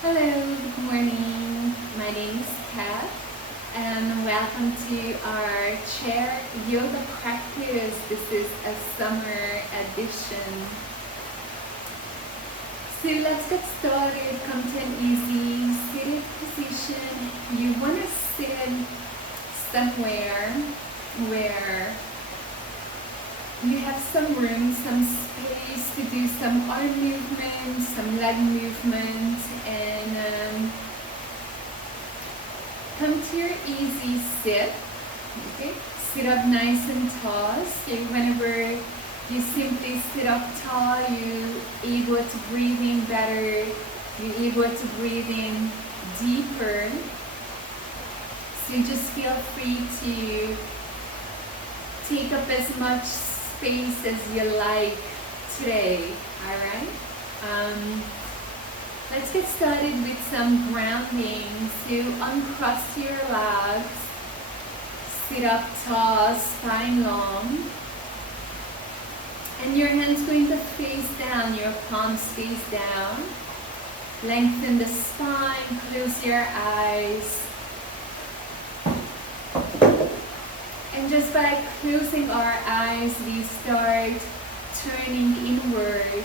Hello, good morning. My name is Kat and welcome to our chair yoga practice. This is a summer edition. So let's get started. Come to an easy seated position. You want to sit somewhere where you have some room, some space to do some arm movements, some leg movements, and come to your easy sit. Okay, sit up nice and tall. So whenever you simply sit up tall, you're able to breathe in better. You're able to breathe in deeper. So just feel free to take up as much space as you like today. All right. Let's get started with some grounding. So uncross your legs, sit up tall, spine long, and your hands going to face down, your palms face down. Lengthen the spine, close your eyes. And just by closing our eyes, we start turning inward.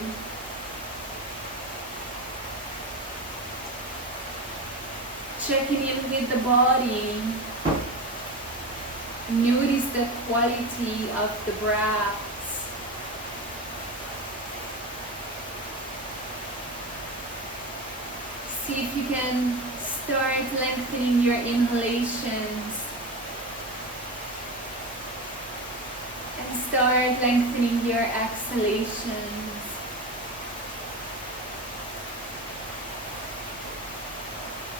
Checking in with the body. Notice the quality of the breaths. See if you can start lengthening your inhalations. And start lengthening your exhalations.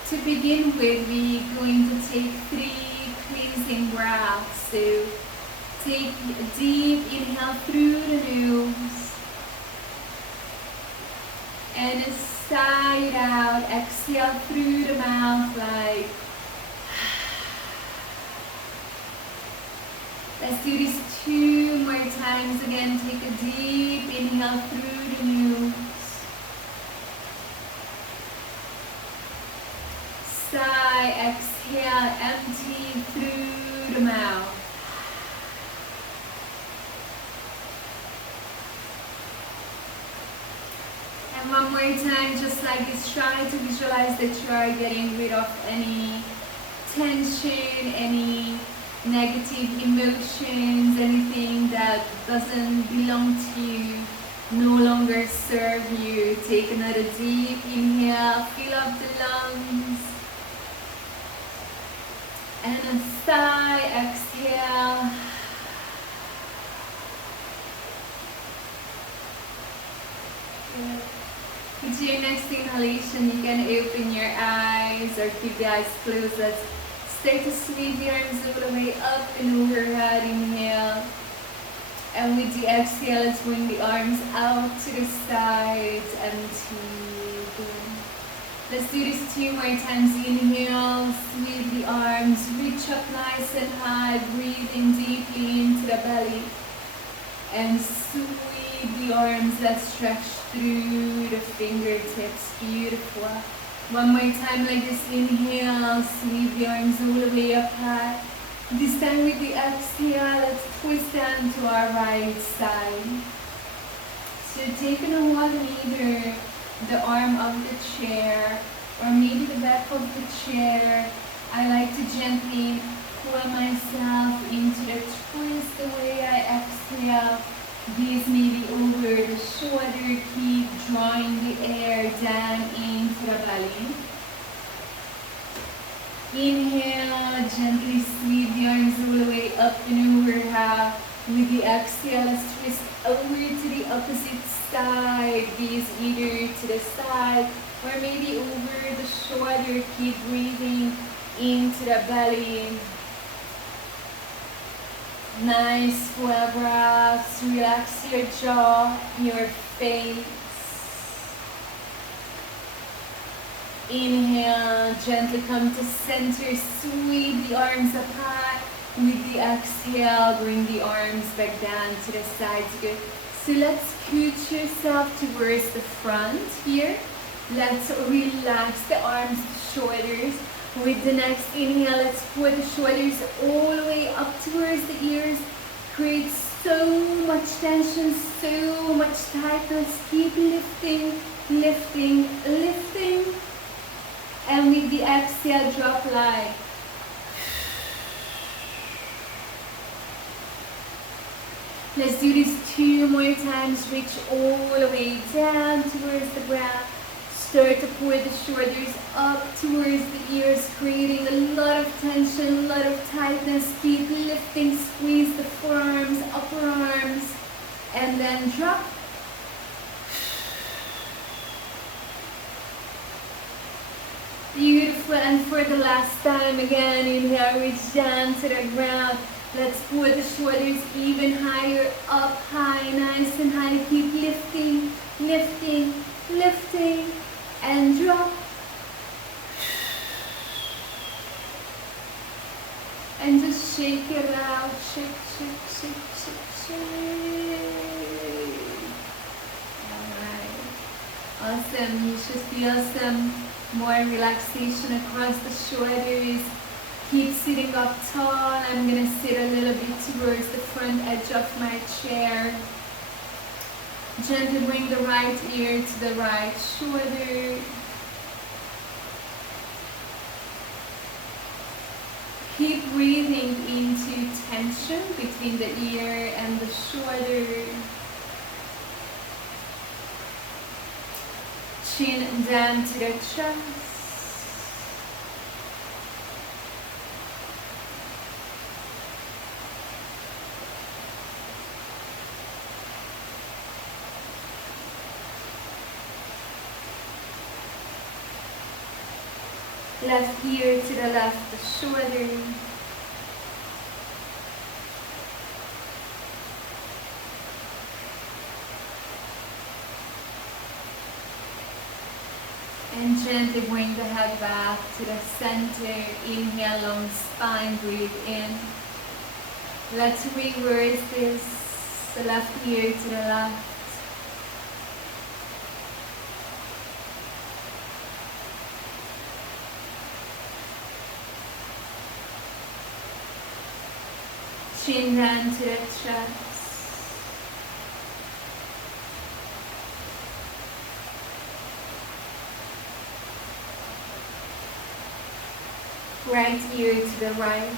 To begin with, we're going to take 3 cleansing breaths. So take a deep inhale through the nose. And a sigh it out. Exhale through the mouth like. Let's do this 2 more times again. Take a deep inhale through the nose. Sigh, exhale, empty through the mouth. And one more time, just like this, try to visualize that you are getting rid of any tension, any negative emotions, anything that doesn't belong to you, no longer serve you. Take another deep inhale, fill up the lungs. And a sigh, exhale. Good. With your next inhalation, you can open your eyes or keep the eyes closed. Let's start to sweep the arms all the way up and overhead. Inhale. And with the exhale, let's bring the arms out to the sides. Empty. Let's do this 2 more times. Inhale, sweep the arms, reach up nice and high, breathing deeply into the belly. And sweep the arms, let's stretch through the fingertips. Beautiful. One more time like this. Inhale, sweep the arms all the way up high. This time with the exhale, let's twist down to our right side. So taking a hold on either the arm of the chair or maybe the back of the chair. I like to gently pull myself into the twist the way I exhale. Gaze maybe over the shoulder, keep drawing the air down into the belly. Inhale, gently sweep the arms all the way up and overhead. With the exhale, let's twist over to the opposite side. Gaze either to the side or maybe over the shoulder. Keep breathing into the belly. Nice full breaths. Relax your jaw, your face. Inhale, gently come to center. Sweep the arms up high. With the exhale, bring the arms back down to the sides. Good. So let's scoot yourself towards the front here. Let's relax the arms, the shoulders. With the next inhale, let's put the shoulders all the way up towards the ears. Create so much tension, so much tightness. Keep lifting, lifting, lifting. And with the exhale, drop light. Let's do this 2 more times. Reach all the way down towards the ground. Start to pull the shoulders up towards the ears, creating a lot of tension, a lot of tightness. Keep lifting, squeeze the forearms, upper arms, and then drop. Beautiful. And for the last time, again, inhale, reach down to the ground. Let's pull the shoulders even higher, up high, nice and high. Keep lifting, lifting, lifting, and drop. And just shake it out. Shake, shake, shake, shake, shake. Alright. Awesome. You should feel some more relaxation across the shoulders. Keep sitting up tall. I'm going to sit a little bit towards the front edge of my chair. Gently bring the right ear to the right shoulder. Keep breathing into tension between the ear and the shoulder. Chin down to the chest. Left ear to the left shoulder. And gently bring the head back to the center. Inhale, long spine, breathe in. Let's reverse this. The left ear to the left. Chin down to the chest. Right ear to the right.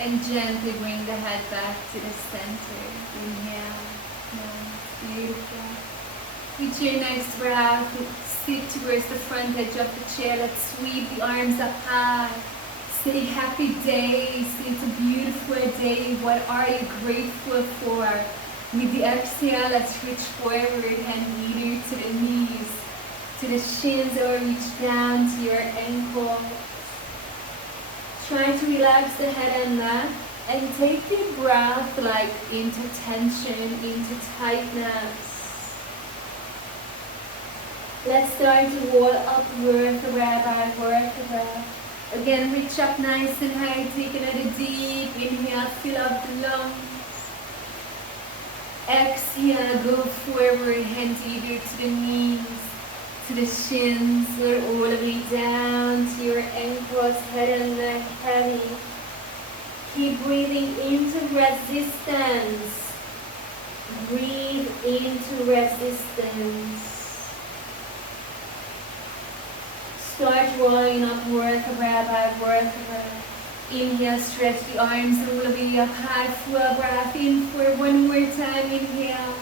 And gently bring the head back to the center. Inhale. Nice. Beautiful. With your next breath, sit towards the front edge of the chair. Let's sweep the arms up high. Say happy day. Say it's a beautiful day. What are you grateful for? With the exhale, let's reach forward and either to the knees, to the shins, or reach down to your ankle. Try to relax the head and neck and take your breath like into tension, into tightness. Let's start to roll upward, vertebra by vertebra. Again, reach up nice and high. Take another deep inhale, fill up the lungs. Exhale, go forward, hands either to the knees, to the shins, or all the way down to your ankles, head and neck heavy. Keep breathing into resistance. Breathe into resistance. Start rolling up vertebra by vertebra. Inhale, stretch the arms all the way up high. Full breath in for one more time. Inhale.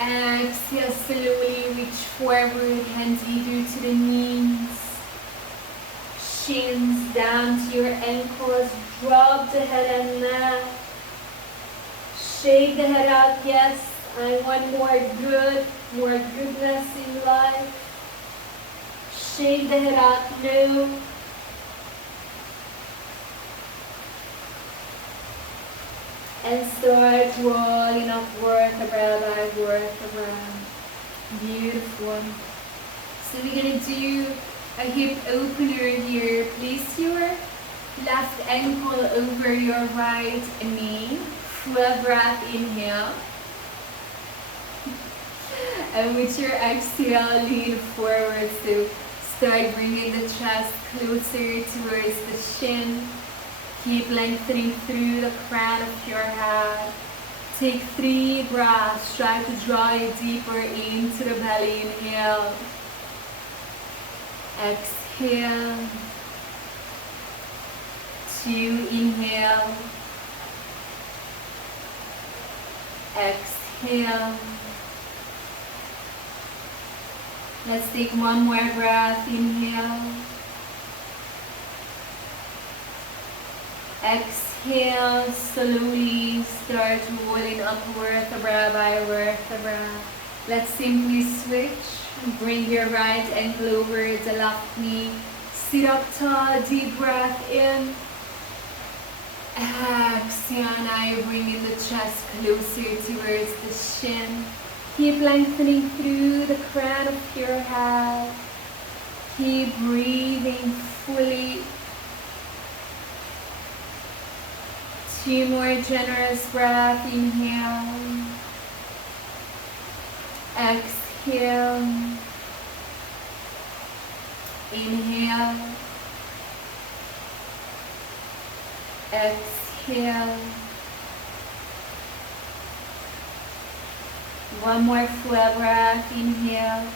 Exhale, slowly reach forward, hands either to the knees. Shins down to your ankles. Drop the head and neck. Shake the head out. Yes, I want more goodness in life. Shake the head out. No. And start rolling up vertebra by vertebra. Beautiful. So we're going to do a hip opener here. Place your left ankle over your right knee. Full breath, inhale. And with your exhale, lean forward. So start bringing the chest closer towards the shin. Keep lengthening through the crown of your head. Take 3 breaths. Try to draw it deeper into the belly. Inhale. Exhale. 2, inhale. Exhale. Let's take one more breath. Inhale. Exhale. Slowly start rolling up vertebra by vertebra. Let's simply switch. Bring your right ankle over the left knee. Sit up tall. Deep breath in. Exhale. Now you're bringing the chest closer towards the shin. Keep lengthening through the crown of your head. Keep breathing fully. 2 more generous breaths. Inhale. Exhale. Inhale. Exhale. One more full breath. Inhale.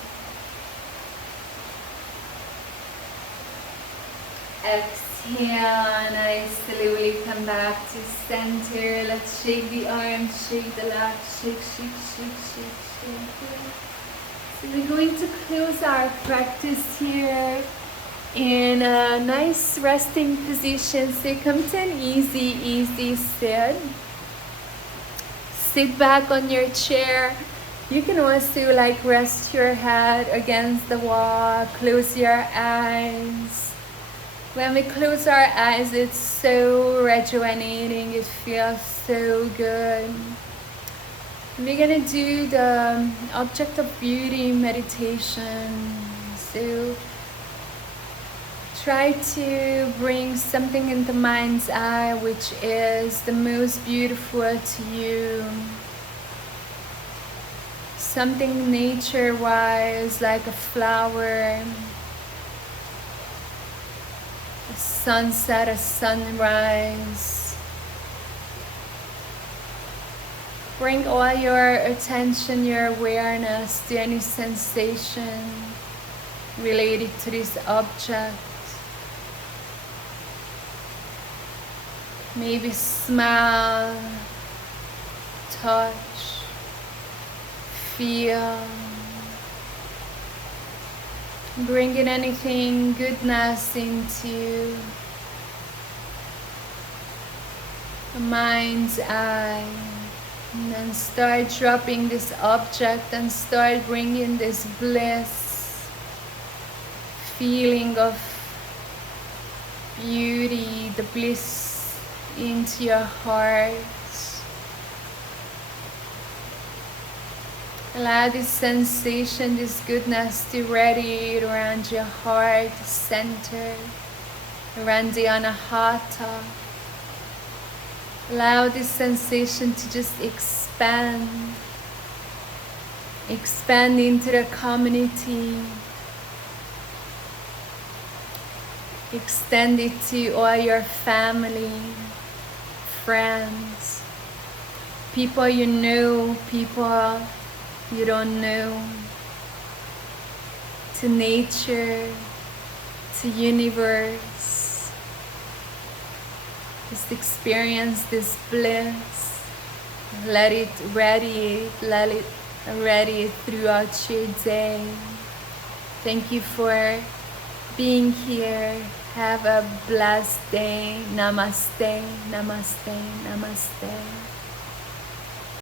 Exhale. And I slowly come back to center. Let's shake the arms, shake the left, shake, shake, shake, shake, shake. So we're going to close our practice here in a nice resting position. So come to an easy sit. Sit back on your chair. You can also rest your head against the wall. Close your eyes. When we close our eyes, it's so rejuvenating. It feels so good. We're gonna do the object of beauty meditation. So try to bring something into mind's eye which is the most beautiful to you. Something nature-wise, like a flower, a sunset, a sunrise. Bring all your attention, your awareness to any sensation related to this object. Maybe smell, touch, feel. Bring in anything goodness into the mind's eye. And then start dropping this object and start bringing this bliss, feeling of beauty, the bliss into your heart. Allow this sensation, this goodness to radiate around your heart center, around the anahata. Allow this sensation to just expand into the community. Extend it to all your family, friends, people you know, people you don't know, to nature, to universe. Just experience this bliss. Let it radiate throughout your day. Thank you for being here. Have a blessed day. Namaste, namaste, namaste.